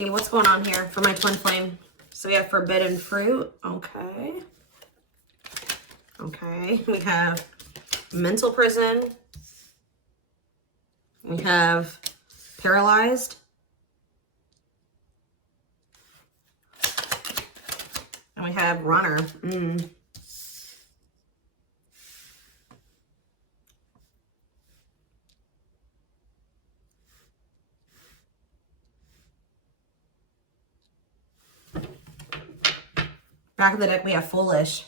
What's going on here for my twin flame? So we have forbidden fruit. Okay. Okay. We have mental prison. We have paralyzed. And we have runner. Back of the deck, we have foolish.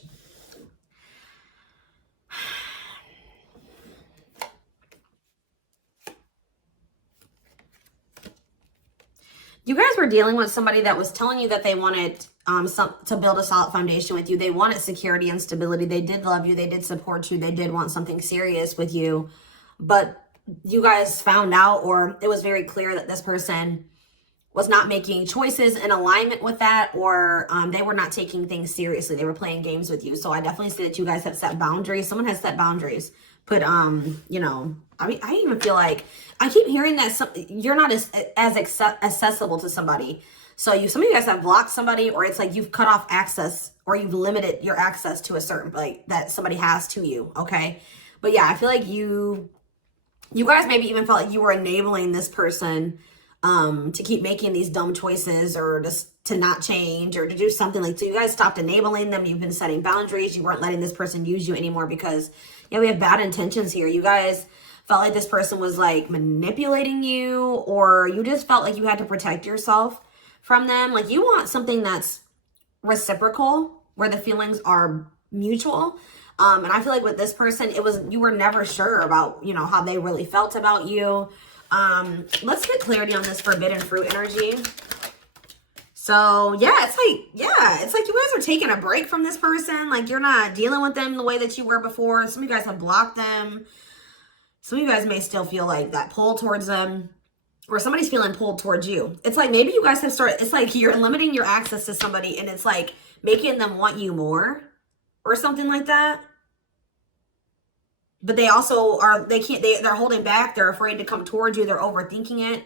You guys were dealing with somebody that was telling you that they wanted to build a solid foundation with you. They wanted security and stability. They did love you. They did support you. They did want something serious with you. But you guys found out, or it was very clear that this person was not making choices in alignment with that, or they were not taking things seriously. They were playing games with you. So I definitely see that you guys have set boundaries. Someone has set boundaries. But, you know, I mean, I even feel like I keep hearing that you're not as accessible to somebody. So some of you guys have blocked somebody, or it's like you've cut off access, or you've limited your access to a certain, like, that somebody has to you, okay? But yeah, I feel like you guys maybe even felt like you were enabling this person to keep making these dumb choices, or just to not change, or to do something. Like, so you guys stopped enabling them. You've been setting boundaries. You weren't letting this person use you anymore because, yeah, we have bad intentions here. You guys felt like this person was like manipulating you, or you just felt like you had to protect yourself from them. Like, you want something that's reciprocal, where the feelings are mutual. And I feel like with this person, you were never sure about, you know, how they really felt about you. Let's get clarity on this forbidden fruit energy. So yeah, it's like you guys are taking a break from this person. Like, you're not dealing with them the way that you were before. Some of you guys have blocked them. Some of you guys may still feel like that pull towards them, or somebody's feeling pulled towards you. It's like maybe you guys have started, it's like you're limiting your access to somebody, and it's like making them want you more, or something like that. But they also they're holding back. They're afraid to come towards you. They're overthinking it.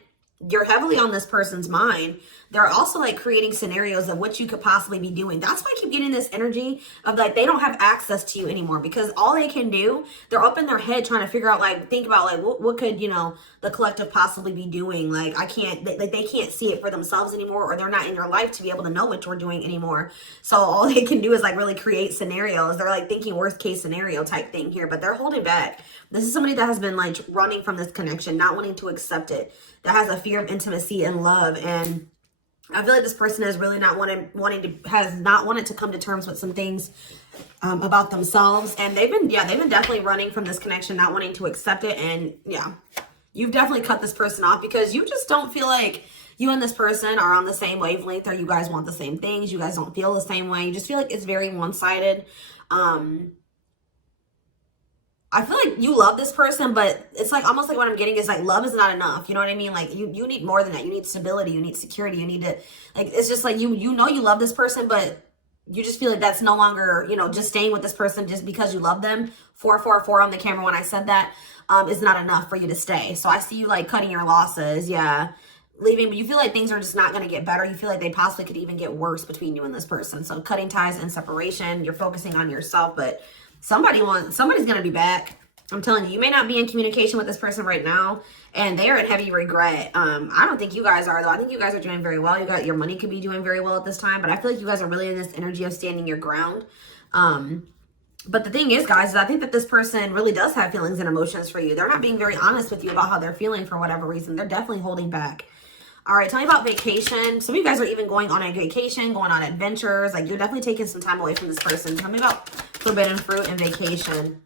You're heavily on this person's mind. They're also like creating scenarios of what you could possibly be doing. That's why I keep getting this energy of like they don't have access to you anymore, because all they can do, they're up in their head trying to figure out, like, think about like what could, you know, the collective possibly be doing. Like, they can't see it for themselves anymore, or they're not in your life to be able to know what you're doing anymore. So all they can do is like really create scenarios. They're like thinking worst case scenario type thing here, but they're holding back. This is somebody that has been like running from this connection, not wanting to accept it, that has a fear of intimacy and love. And I feel like this person has really not wanted to come to terms with some things about themselves. And they've been definitely running from this connection, not wanting to accept it. And yeah, you've definitely cut this person off because you just don't feel like you and this person are on the same wavelength, or you guys want the same things. You guys don't feel the same way. You just feel like it's very one-sided. I feel like you love this person, but it's like almost like what I'm getting is like love is not enough. You know what I mean? Like you need more than that. You need stability. You need security. You need to, like, it's just like you know you love this person, but you just feel like that's no longer, you know, just staying with this person just because you love them. 444 on the camera when I said that is not enough for you to stay. So I see you like cutting your losses. Yeah. Leaving, but you feel like things are just not going to get better. You feel like they possibly could even get worse between you and this person. So cutting ties and separation. You're focusing on yourself, but somebody's going to be back. I'm telling you, you may not be in communication with this person right now, and they are in heavy regret. I don't think you guys are, though. I think you guys are doing very well. Your money could be doing very well at this time, but I feel like you guys are really in this energy of standing your ground. But the thing is, guys, is I think that this person really does have feelings and emotions for you. They're not being very honest with you about how they're feeling for whatever reason. They're definitely holding back. All right, tell me about vacation. Some of you guys are even going on a vacation, going on adventures. Like, you're definitely taking some time away from this person. Tell me about forbidden fruit and vacation.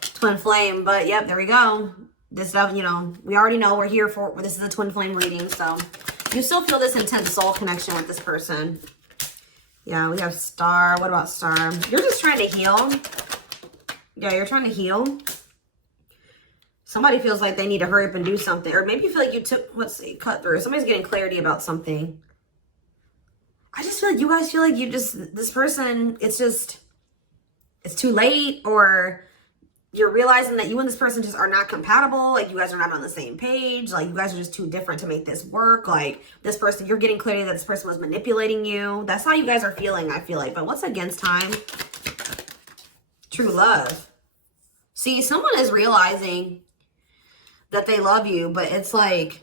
Twin flame, but yep, there we go. This stuff, you know, we already know we're here for, this is a twin flame reading, so you still feel this intense soul connection with this person. Yeah, we have star. What about star? You're just trying to heal. Yeah, you're trying to heal. Somebody feels like they need to hurry up and do something. Or maybe you feel like you took, let's see, cut through. Somebody's getting clarity about something. I just feel like you guys feel like you just, this person, it's too late, or you're realizing that you and this person just are not compatible. Like, you guys are not on the same page. Like, you guys are just too different to make this work. Like, this person, you're getting clarity that this person was manipulating you. That's how you guys are feeling, I feel like. But what's against time? True love. See, someone is realizing that they love you, but it's like,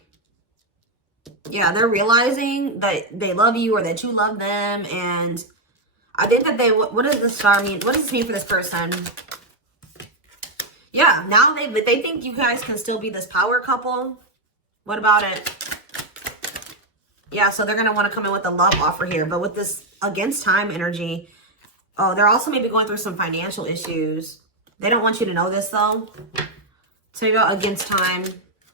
yeah, they're realizing that they love you or that you love them. And I think that they, what does this star mean? What does this mean for this person? Yeah, now they think you guys can still be this power couple. What about it? Yeah, so they're going to want to come in with a love offer here. But with this against time energy, oh, they're also maybe going through some financial issues. They don't want you to know this, though. So you go against time,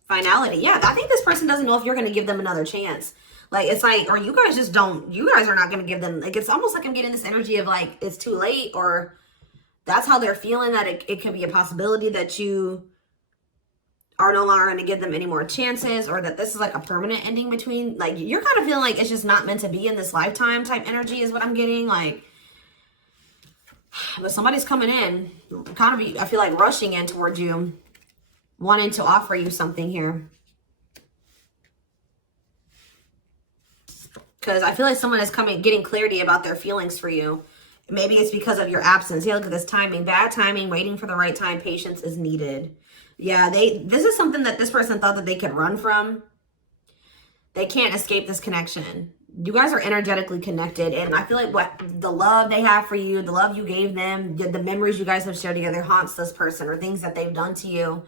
finality. Yeah, I think this person doesn't know if you're going to give them another chance. Like, it's like, or you guys just don't, you guys are not going to give them, like, it's almost like I'm getting this energy of, like, it's too late, or that's how they're feeling, that it could be a possibility that you are no longer going to give them any more chances, or that this is like a permanent ending between, like, you're kind of feeling like it's just not meant to be in this lifetime type energy is what I'm getting. Like, but somebody's coming in, kind of, I feel like rushing in towards you, wanting to offer you something here. Because I feel like someone is coming, getting clarity about their feelings for you. Maybe it's because of your absence. Yeah, look at this timing. Bad timing, waiting for the right time. Patience is needed. Yeah, this is something that this person thought that they could run from. They can't escape this connection. You guys are energetically connected. And I feel like what the love they have for you, the love you gave them, the memories you guys have shared together haunts this person, or things that they've done to you.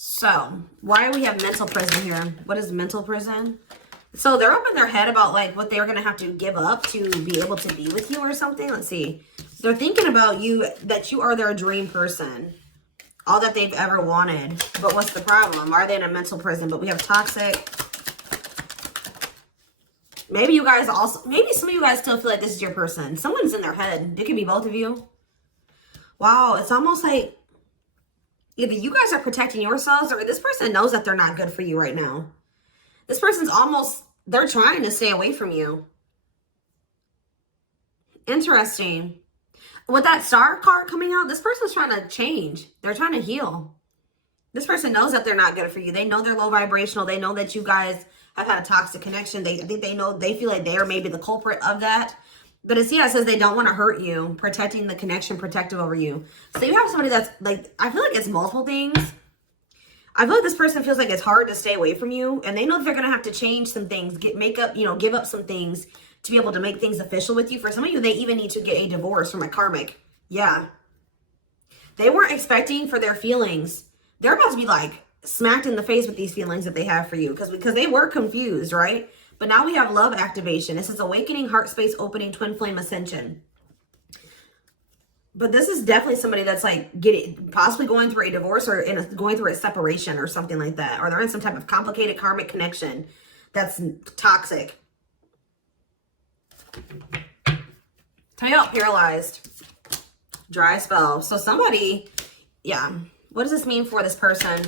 So why do we have mental prison here? What is mental prison? So they're up in their head about like what they're going to have to give up to be able to be with you or something. Let's see. They're thinking about you, that you are their dream person. All that they've ever wanted. But what's the problem? Are they in a mental prison? But we have toxic. Maybe you guys also, maybe some of you guys still feel like this is your person. Someone's in their head. It could be both of you. Wow. It's almost like either you guys are protecting yourselves, or this person knows that they're not good for you right now. This person's almost, they're trying to stay away from you. Interesting. With that star card coming out, this person's trying to change. They're trying to heal. This person knows that they're not good for you. They know they're low vibrational. They know that you guys have had a toxic connection. I think they know, they feel like they are maybe the culprit of that. But it's, yeah, it says they don't want to hurt you, protecting the connection, protective over you. So you have somebody that's like, I feel like it's multiple things. I feel like this person feels like it's hard to stay away from you, and they know that they're going to have to change some things, give up some things to be able to make things official with you. For some of you, they even need to get a divorce from a karmic. Yeah. They weren't expecting for their feelings. They're about to be like smacked in the face with these feelings that they have for you, because they were confused, right? But now we have love activation. It says awakening, heart space opening, twin flame ascension. But this is definitely somebody that's like possibly going through a divorce, or going through a separation or something like that. Or they're in some type of complicated karmic connection that's toxic. Tell you out, paralyzed. Dry spell. So somebody, yeah. What does this mean for this person?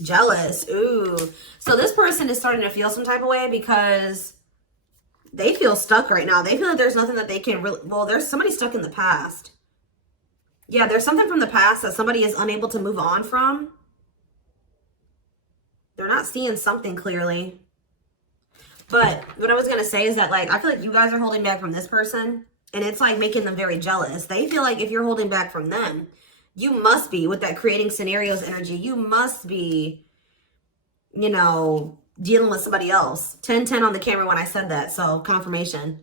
Jealous. Ooh. So this person is starting to feel some type of way because they feel stuck right now. They feel like there's nothing that they can really, well, there's somebody stuck in the past. Yeah, there's something from the past that somebody is unable to move on from. They're not seeing something clearly. But what I was going to say is that, like, I feel like you guys are holding back from this person, and it's like making them very jealous. They feel like if you're holding back from them, you must be, with that creating scenarios energy, you must be, you know, dealing with somebody else. 10-10 on the camera when I said that, so confirmation.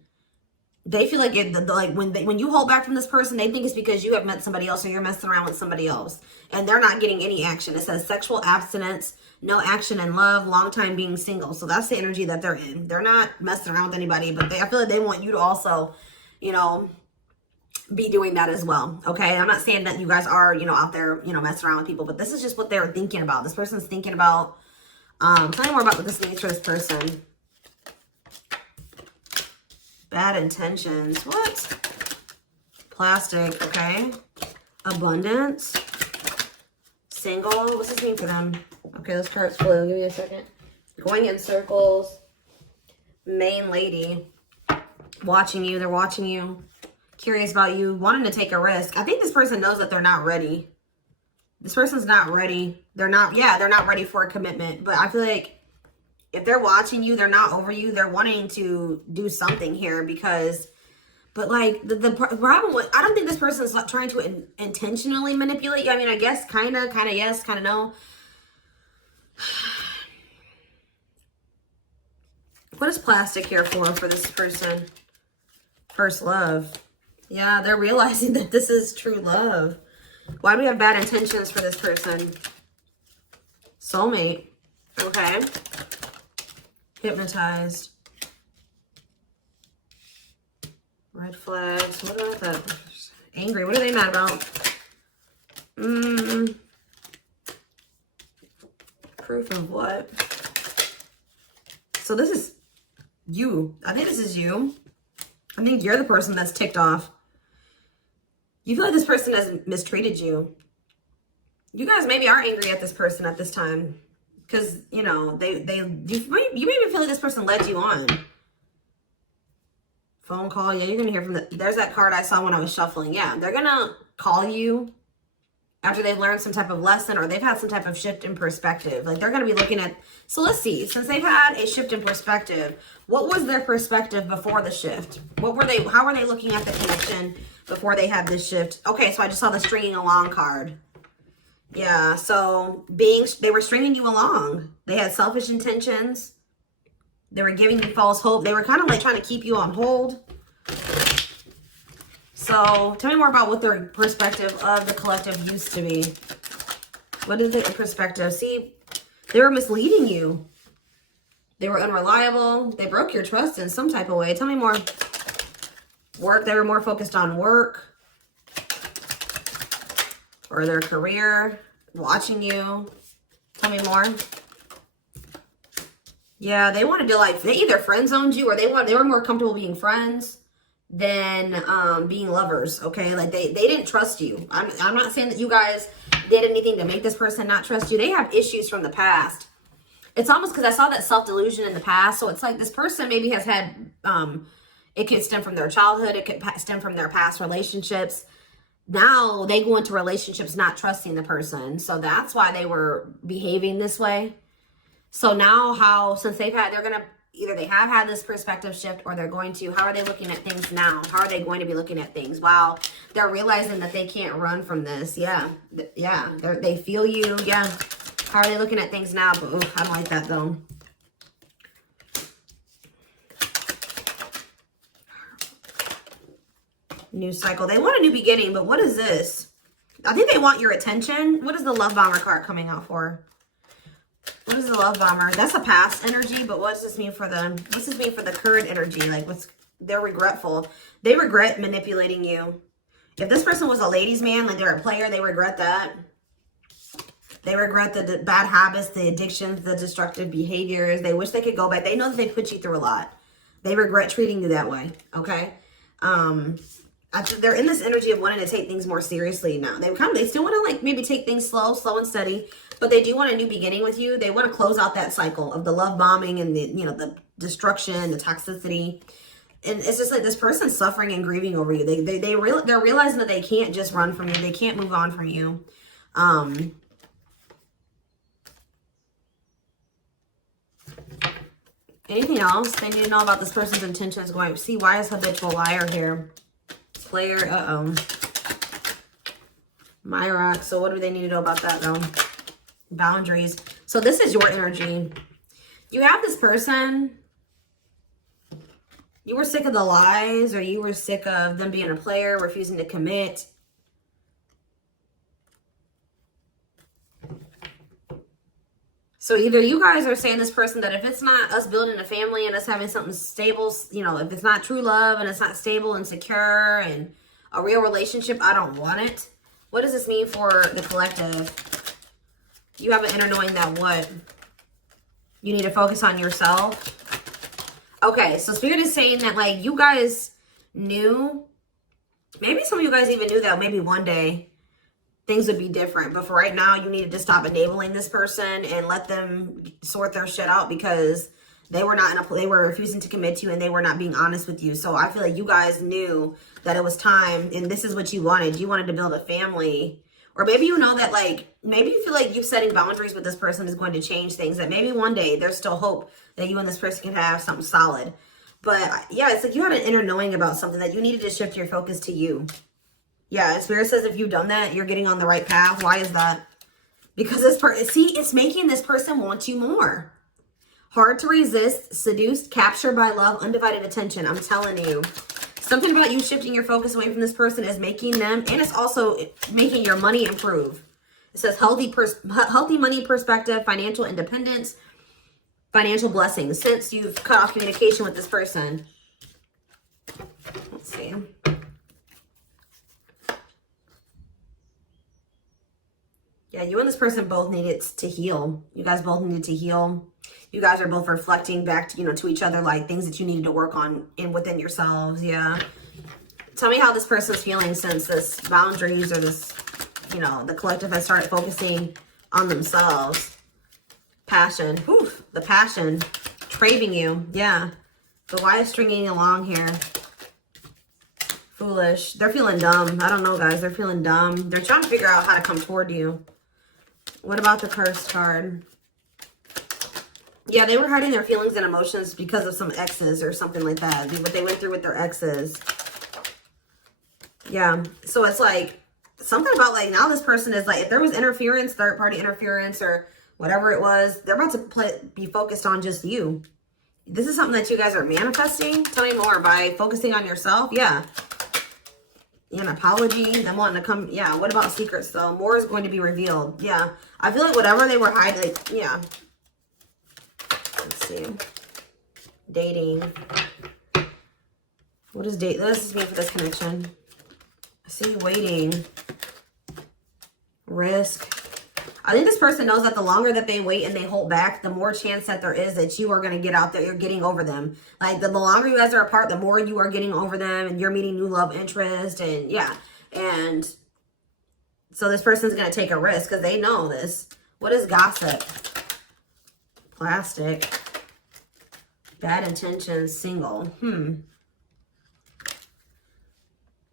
They feel like when you hold back from this person, they think it's because you have met somebody else or you're messing around with somebody else, and they're not getting any action. It says sexual abstinence, no action in love, long time being single. So that's the energy that they're in. They're not messing around with anybody, but I feel like they want you to also, you know, be doing that as well. Okay, I'm not saying that you guys are, you know, out there, you know, messing around with people, but this is just what they're thinking about. This person's thinking about. Tell me more about what this means for this person. Bad intentions. What? Plastic. Okay. Abundance. Single. What's this mean for them? Okay, this card's blue. Give me a second. Going in circles. Main lady. Watching you. They're watching you. curious about you, wanting to take a risk. I think this person knows that they're not ready. This person's not ready. They're not ready for a commitment. But I feel like if they're watching you, they're not over you. They're wanting to do something here because, but like the problem with, I don't think this person's trying to intentionally manipulate you. I mean, I guess kind of yes, kind of no. What is plastic here for this person? First love. Yeah, they're realizing that this is true love. Why do we have bad intentions for this person? Soulmate. Okay. Hypnotized. Red flags. What about that? Angry. What are they mad about? Proof of what? So this is you. I think this is you. I think you're the person that's ticked off. You feel like this person has mistreated you. You guys maybe are angry at this person at this time. Because, you know, you maybe feel like this person led you on. Phone call. Yeah, you're going to hear from there's that card I saw when I was shuffling. Yeah, they're going to call you after they've learned some type of lesson or they've had some type of shift in perspective. Like, they're going to be looking at, so let's see, since they've had a shift in perspective, what was their perspective before the shift? How were they looking at the connection before they had this shift? Okay, so I just saw the stringing along card. Yeah, so they were stringing you along. They had selfish intentions. They were giving you false hope. They were kind of like trying to keep you on hold. So tell me more about what their perspective of the collective used to be. What is their perspective? See, they were misleading you. They were unreliable. They broke your trust in some type of way. Tell me more. Work. They were more focused on work or their career, watching you. Tell me more. Yeah, they wanted to like, they either friend zoned you or they were more comfortable being friends than being lovers, okay? Like they didn't trust you. I'm not saying that you guys did anything to make this person not trust you. They have issues from the past. It's almost because I saw that self-delusion in the past. So it's like this person maybe has had, it could stem from their childhood. It could stem from their past relationships. Now they go into relationships not trusting the person. So that's why they were behaving this way. So now since they're going to, either they have had this perspective shift or they're going to, how are they looking at things now? How are they going to be looking at things? Wow. They're realizing that they can't run from this. Yeah. Yeah. They feel you. Yeah. How are they looking at things now? But I don't like that though. New cycle. They want a new beginning, but what is this? I think they want your attention. What is the love bomber card coming out for? What is the love bomber? That's a past energy, but what does this mean for them? What's this mean for the current energy? Like, they're regretful. They regret manipulating you. If this person was a ladies' man, like they're a player, they regret that. They regret the bad habits, the addictions, the destructive behaviors. They wish they could go back. They know that they put you through a lot. They regret treating you that way, okay? They're in this energy of wanting to take things more seriously now. They still want to like maybe take things slow and steady, but they do want a new beginning with you. They want to close out that cycle of the love bombing and the destruction, the toxicity. And it's just like this person's suffering and grieving over you. They're realizing that they can't just run from you. They can't move on from you. Anything else they need to know about this person's intentions going? See, why is habitual liar here? Player, Myrock. So what do they need to know about that though? Boundaries. So this is your energy. You have this person. You were sick of the lies, or you were sick of them being a player, refusing to commit. So either you guys are saying this person that if it's not us building a family and us having something stable, if it's not true love and it's not stable and secure and a real relationship, I don't want it. What does this mean for the collective? You have an inner knowing that what? You need to focus on yourself. Okay, so Spirit is saying that like you guys knew, maybe some of you guys even knew that maybe one day things would be different. But for right now, you needed to stop enabling this person and let them sort their shit out because They were not they were refusing to commit to you, and they were not being honest with you. So I feel like you guys knew that it was time, and this is what you wanted. You wanted to build a family. Or maybe you know that, like, maybe you feel like you setting boundaries with this person is going to change things. That maybe one day there's still hope that you and this person can have something solid. But yeah, it's like you had an inner knowing about something that you needed to shift your focus to you. Yeah, and Spirit says if you've done that, you're getting on the right path. Why is that? Because this person, see, it's making this person want you more. Hard to resist, seduced, captured by love, undivided attention. I'm telling you. Something about you shifting your focus away from this person is making them, and it's also making your money improve. It says healthy money perspective, financial independence, financial blessings since you've cut off communication with this person. Let's see. Yeah, you and this person both needed to heal. You guys both needed to heal. You guys are both reflecting back to, to each other, like things that you needed to work on within yourselves. Yeah. Tell me how this person's feeling since this boundaries or this, the collective has started focusing on themselves. Passion. Whew, the passion. Craving you. Yeah. But why is stringing along here? Foolish. They're feeling dumb. I don't know, guys. They're feeling dumb. They're trying to figure out how to come toward you. What about the cursed card? Yeah, they were hiding their feelings and emotions because of some exes or something like that. What they went through with their exes. Yeah. So it's like something about like now this person is like, if there was interference, third party interference or whatever it was, they're about to be focused on just you. This is something that you guys are manifesting. Tell me more by focusing on yourself. Yeah. An apology, them wanting to come. Yeah. What about secrets though? More is going to be revealed. Yeah. I feel like whatever they were hiding, like, yeah. Let's see. Dating. What does date? What does this mean for this connection? I see waiting. Risk. I think this person knows that the longer that they wait and they hold back, the more chance that there is that you are going to get out there. You're getting over them. Like the longer you guys are apart, the more you are getting over them and you're meeting new love interest. And yeah. And so this person's going to take a risk because they know this. What is gossip? Plastic. Bad intentions. Single.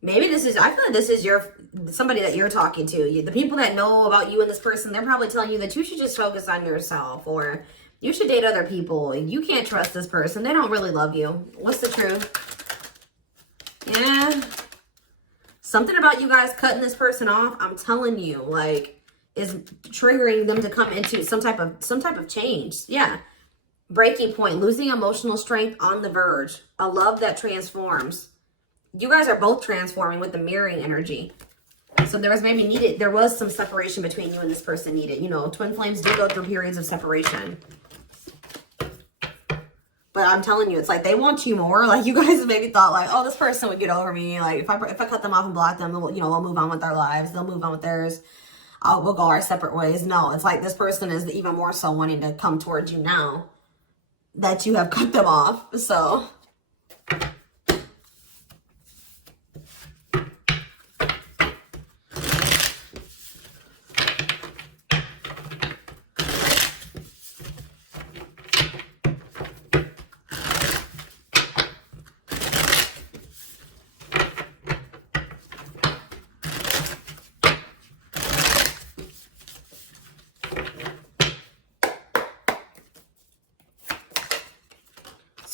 Maybe this is, I feel like this is somebody that you're talking to. The people that know about you and this person, they're probably telling you that you should just focus on yourself or you should date other people. You can't trust this person. They don't really love you. What's the truth? Yeah. Something about you guys cutting this person off, I'm telling you, like, is triggering them to come into some type of change. Yeah. Breaking point, losing emotional strength on the verge, a love that transforms. You guys are both transforming with the mirroring energy. So there was some separation between you and this person needed. Twin flames do go through periods of separation. But I'm telling you, it's like they want you more. Like you guys maybe thought like, oh, this person would get over me. Like if I cut them off and block them, we'll move on with our lives. They'll move on with theirs. We'll go our separate ways. No, it's like this person is even more so wanting to come towards you now that you have cut them off. So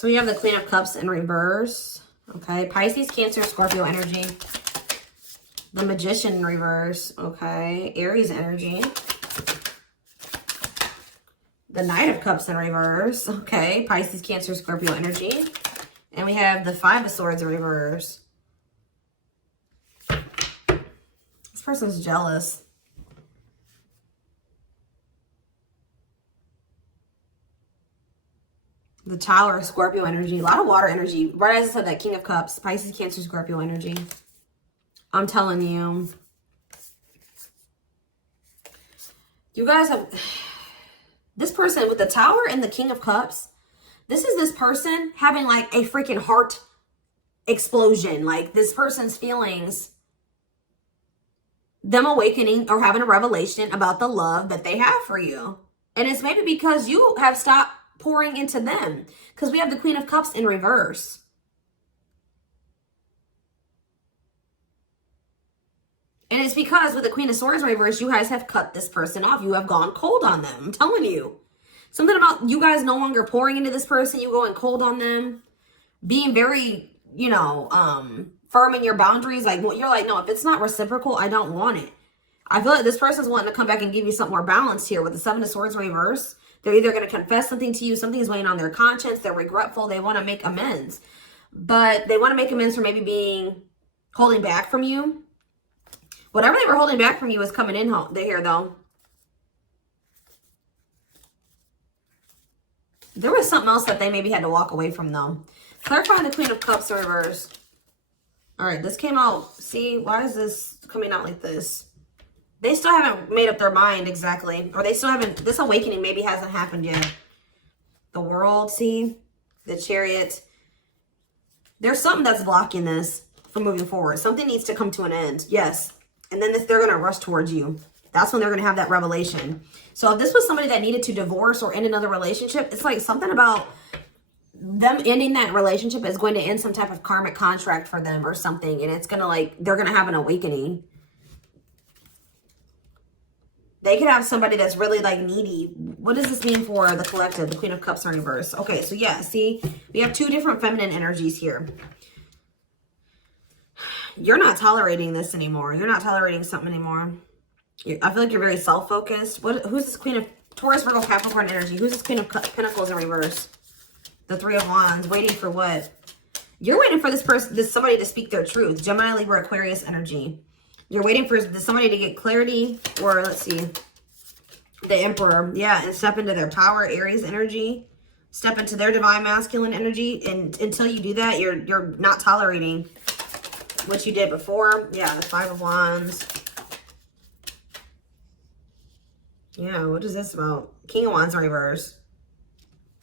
we have the Queen of Cups in reverse. Okay. Pisces, Cancer, Scorpio energy. The Magician in reverse. Okay. Aries energy. The Knight of Cups in reverse. Okay. Pisces, Cancer, Scorpio energy. And we have the Five of Swords in reverse. This person's jealous. The Tower, Scorpio energy. A lot of water energy. Right as I said, that King of Cups. Pisces, Cancer, Scorpio energy. I'm telling you. You guys have... This person with the Tower and the King of Cups. This is this person having like a freaking heart explosion. Like this person's feelings. Them awakening or having a revelation about the love that they have for you. And it's maybe because you have stopped pouring into them, because we have the Queen of Cups in reverse. And it's because with the Queen of Swords in reverse, you guys have cut this person off. You have gone cold on them. I'm telling you. Something about you guys no longer pouring into this person. You going cold on them. Being very, you know, firm in your boundaries. Like, you're like, no, if it's not reciprocal, I don't want it. I feel like this person's wanting to come back and give you something more balanced here with the Seven of Swords in reverse. They're either going to confess something to you. Something's weighing on their conscience. They're regretful. They want to make amends. But they want to make amends for maybe holding back from you. Whatever they were holding back from you is coming in here, though. There was something else that they maybe had to walk away from, though. Clarifying the Queen of Cups in reverse. All right, this came out. See, why is this coming out like this? They still haven't made up their mind exactly. Or they still haven't, this awakening maybe hasn't happened yet. The World, see? The Chariot. There's something that's blocking this from moving forward. Something needs to come to an end. Yes. And then they're going to rush towards you. That's when they're going to have that revelation. So if this was somebody that needed to divorce or end another relationship, it's like something about them ending that relationship is going to end some type of karmic contract for them or something. And it's going to like, they're going to have an awakening. They could have somebody that's really like needy. What does this mean for the collective? The Queen of Cups in reverse. Okay, so yeah, see, we have two different feminine energies here. You're not tolerating this anymore. You're not tolerating something anymore. I feel like you're very self-focused. Who's this Queen of Taurus, Virgo, Capricorn energy? Who's this Queen of Pentacles in reverse? The Three of Wands. Waiting for what? You're waiting for somebody to speak their truth. Gemini, Libra, Aquarius energy. You're waiting for somebody to get clarity, or let's see, the Emperor. Yeah, and step into their power, Aries energy. Step into their divine masculine energy. And until you do that, you're not tolerating what you did before. Yeah, the Five of Wands. Yeah, what is this about? King of Wands in reverse.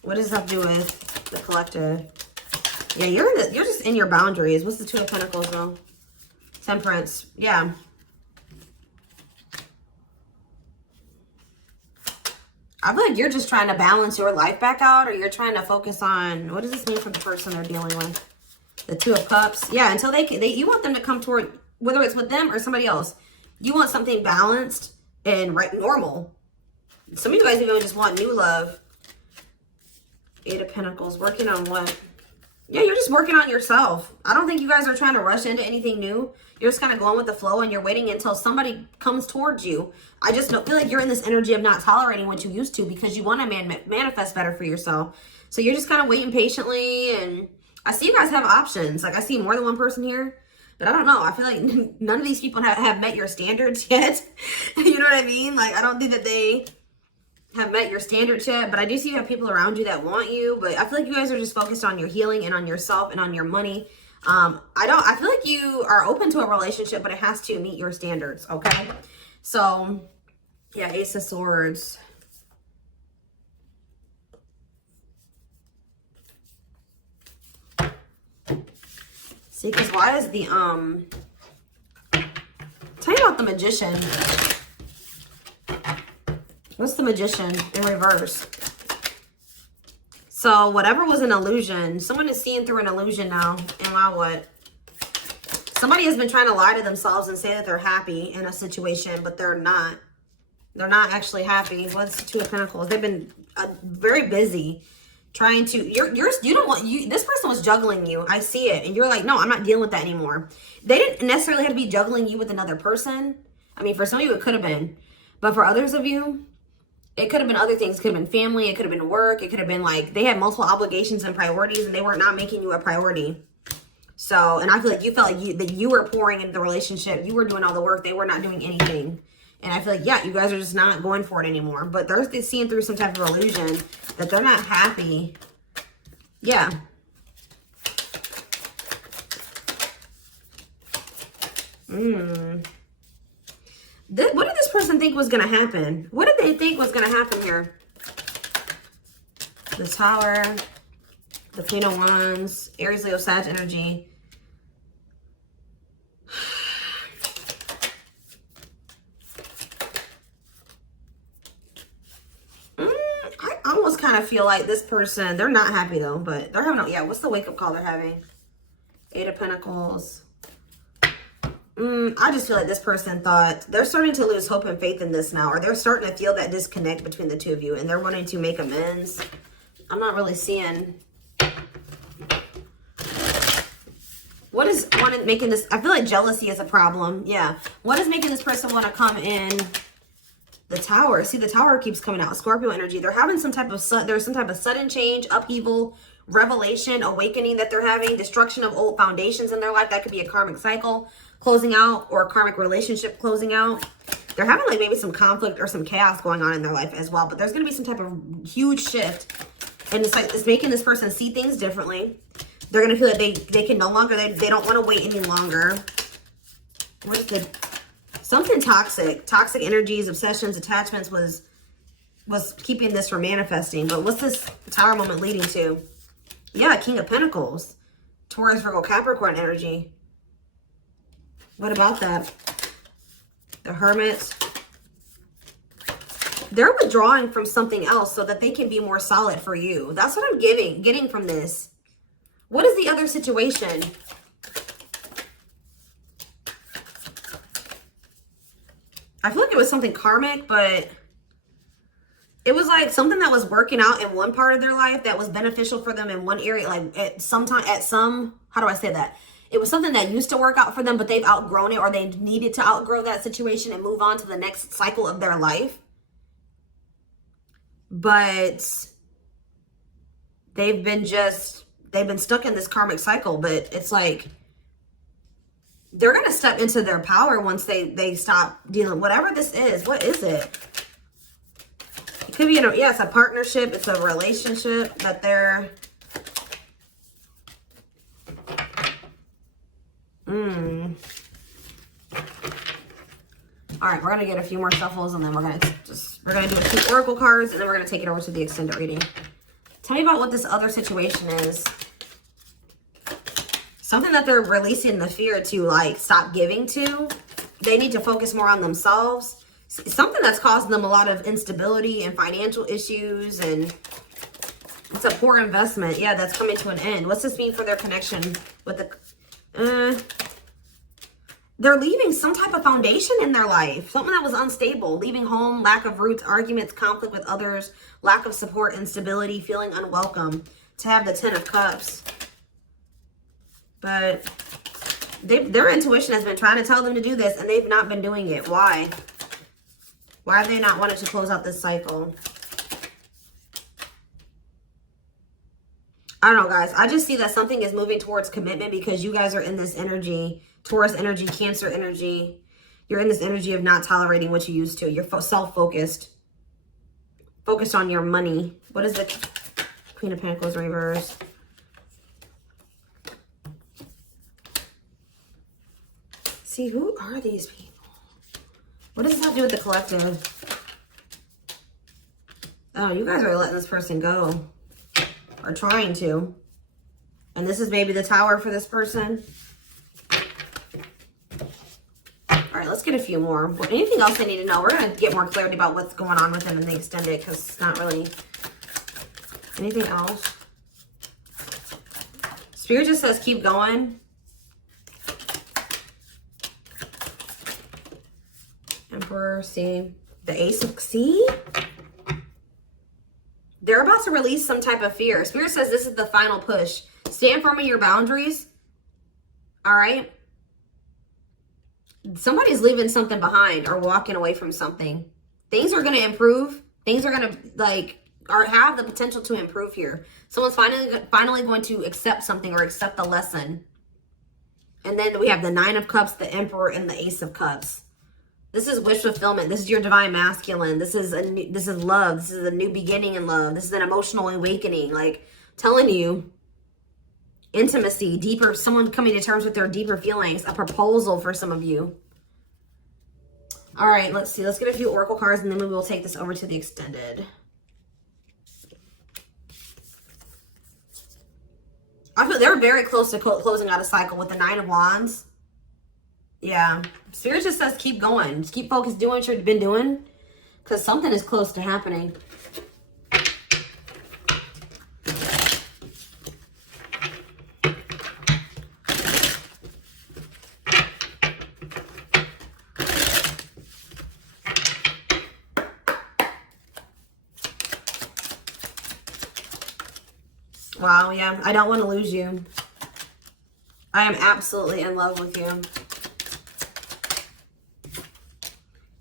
What does this have to do with the collective? Yeah, you're just in your boundaries. What's the Two of Pentacles though? Temperance. Yeah. I feel like you're just trying to balance your life back out, or you're trying to focus on, what does this mean for the person they're dealing with? The Two of Cups. Yeah, until you want them to come toward, whether it's with them or somebody else. You want something balanced and normal. Some of you guys even just want new love. Eight of Pentacles. Working on what? Yeah, you're just working on yourself. I don't think you guys are trying to rush into anything new. You're just kind of going with the flow, and you're waiting until somebody comes towards you. I just don't feel like you're in this energy of not tolerating what you used to, because you want to manifest better for yourself. So you're just kind of waiting patiently, and I see you guys have options. Like, I see more than one person here, but I don't know. I feel like none of these people have met your standards yet. You know what I mean? Like, I don't think that they have met your standards yet, but I do see you have people around you that want you, but I feel like you guys are just focused on your healing and on yourself and on your money. I feel like you are open to a relationship, but it has to meet your standards, okay? So, yeah, Ace of Swords. See, because why is the, tell you about the Magician. What's the Magician in reverse? So whatever was an illusion, someone is seeing through an illusion now. And now what? Somebody has been trying to lie to themselves and say that they're happy in a situation, but they're not. They're not actually happy. What's the Two of Pentacles? They've been very busy trying to, this person was juggling you. I see it. And you're like, no, I'm not dealing with that anymore. They didn't necessarily have to be juggling you with another person. I mean, for some of you, it could have been. But for others of you, it could have been other things. It could have been family. It could have been work. It could have been like they had multiple obligations and priorities, and they were not making you a priority. So, and I feel like you felt like that you were pouring into the relationship. You were doing all the work. They were not doing anything. And I feel like, yeah, you guys are just not going for it anymore. But they're seeing through some type of illusion that they're not happy. Yeah. What did this person think was going to happen? What did they think was going to happen here? The Tower, the Queen of Wands, Aries, Leo, Sag energy. I almost kind kind of feel like this person, they're not happy though, but they're having, yeah, what's the wake-up call they're having? 8 of Pentacles. I just feel like this person thought, they're starting to lose hope and faith in this now, or they're starting to feel that disconnect between the two of you, and they're wanting to make amends. I'm not really seeing... What is making this... I feel like jealousy is a problem. Yeah. What is making this person want to come in? The Tower. See, the Tower keeps coming out. Scorpio energy. They're having some type of... There's some type of sudden change, upheaval, revelation, awakening that they're having. Destruction of old foundations in their life. That could be a karmic cycle closing out, or a karmic relationship closing out. They're having like maybe some conflict or some chaos going on in their life as well. But there's going to be some type of huge shift. And it's like, it's making this person see things differently. They're going to feel like they can no longer, they don't want to wait any longer. What is the, something toxic. Toxic energies, obsessions, attachments was keeping this from manifesting. But what's this Tower moment leading to? Yeah, King of Pentacles. Taurus, Virgo, Capricorn energy. What about that? The Hermit. They're withdrawing from something else so that they can be more solid for you. That's what I'm getting from this. What is the other situation? I feel like it was something karmic, but it was like something that was working out in one part of their life that was beneficial for them in one area. Like how do I say that? It was something that used to work out for them, but they've outgrown it, or they needed to outgrow that situation and move on to the next cycle of their life. But they've been stuck in this karmic cycle. But it's like they're going to step into their power once they stop dealing, whatever this is. What is it? It could be, yeah, it's a partnership. It's a relationship that they're... All right, we're going to get a few more shuffles, and then we're going to do a few oracle cards, and then we're going to take it over to the extended reading. Tell me about what this other situation is. Something that they're releasing the fear to, like, stop giving to. They need to focus more on themselves. Something that's causing them a lot of instability and financial issues, and it's a poor investment. Yeah, that's coming to an end. What's this mean for their connection with the... They're leaving some type of foundation in their life. Something that was unstable. Leaving home, lack of roots, arguments, conflict with others, lack of support, instability, feeling unwelcome. To have the 10 of Cups. But their intuition has been trying to tell them to do this, and they've not been doing it. Why? Why have they not wanted to close out this cycle? I don't know, guys. I just see that something is moving towards commitment because you guys are in this energy. Taurus energy, Cancer energy. You're in this energy of not tolerating what you used to. You're self-focused. Focused on your money. What is the Queen of Pentacles reverse? See, who are these people? What does this have to do with the collective? Oh, you guys are letting this person go. Or trying to. And this is maybe the Tower for this person. All right, let's get a few more. Anything else I need to know? We're going to get more clarity about what's going on with them in the extended, because it's not really anything else. Spirit just says keep going. Emperor, see? The Ace of... See? They're about to release some type of fear. Spirit says this is the final push. Stand firm in your boundaries. All right? Somebody's leaving something behind or walking away from something. Things are going to improve. Things are going to, like, or have the potential to improve here. Someone's finally going to accept something or accept the lesson. And then we have the 9 of Cups, the Emperor, and the Ace of Cups. This is wish fulfillment. This is your divine masculine. This is love. This is a new beginning in love. This is an emotional awakening. Like, telling you, intimacy, deeper, someone coming to terms with their deeper feelings, a proposal for some of you. All right, let's see. Let's get a few oracle cards, and then we will take this over to the extended. I feel they're very close to closing out a cycle with the 9 of Wands. Yeah. Spirit just says keep going. Just keep focused, doing what you've been doing, because something is close to happening. Wow, yeah. I don't want to lose you. I am absolutely in love with you.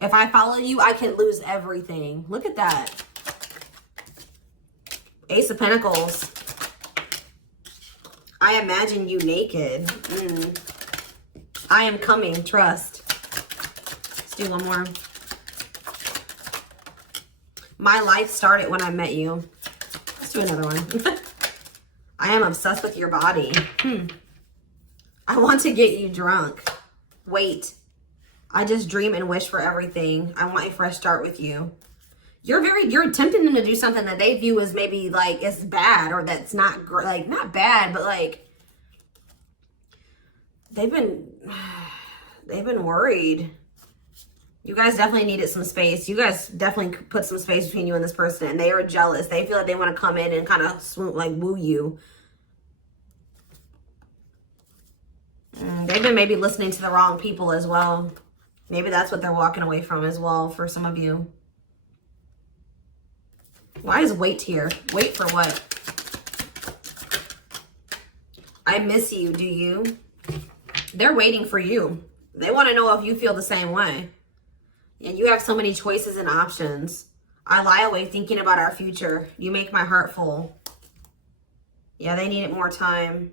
If I follow you, I can lose everything. Look at that. Ace of Pentacles. I imagine you naked. I am coming. Trust. Let's do one more. My life started when I met you. Let's do another one. I am obsessed with your body. I want to get you drunk. Wait. I just dream and wish for everything. I want a fresh start with you. You're tempting them to do something that they view as maybe like it's bad, or that's not like not bad, but like they've been worried. You guys definitely needed some space. You guys definitely put some space between you and this person, and they are jealous. They feel like they want to come in and kind of swoop, like woo you. They've been maybe listening to the wrong people as well. Maybe that's what they're walking away from as well for some of you. Why is wait here? Wait for what? I miss you, do you? They're waiting for you. They want to know if you feel the same way. And you have so many choices and options. I lie awake thinking about our future. You make my heart full. Yeah, they needed more time.